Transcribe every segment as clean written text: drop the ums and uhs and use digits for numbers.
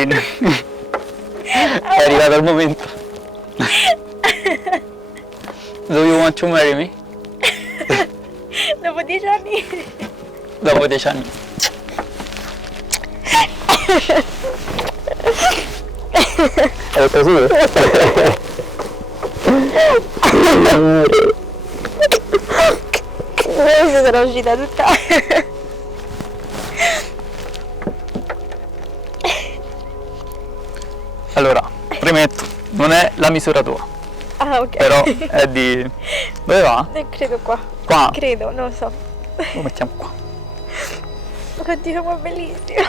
Evelyn, è arrivato il momento. Do you want to marry me? Dopo 10 anni. Dopo 10 anni. È così? Adesso sono uscita tutta. Allora, premetto, non è la misura tua, Ah, ok. però è di... Dove va? Credo qua. Qua? Credo, non lo so. Lo mettiamo qua. Oddio, ma bellissimo.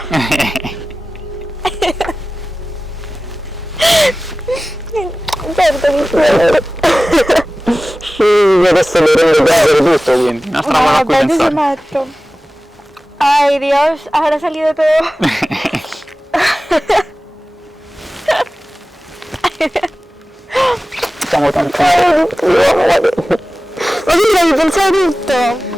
Certo, mi spiace. Sì, adesso lo rendo bene tutto, quindi. Un'altra mano a cui Vabbè, adesso pensare. metto. Ay, Dios, ahora ha salido todo. Siamo tanti. Ma tu devi pensare tutto.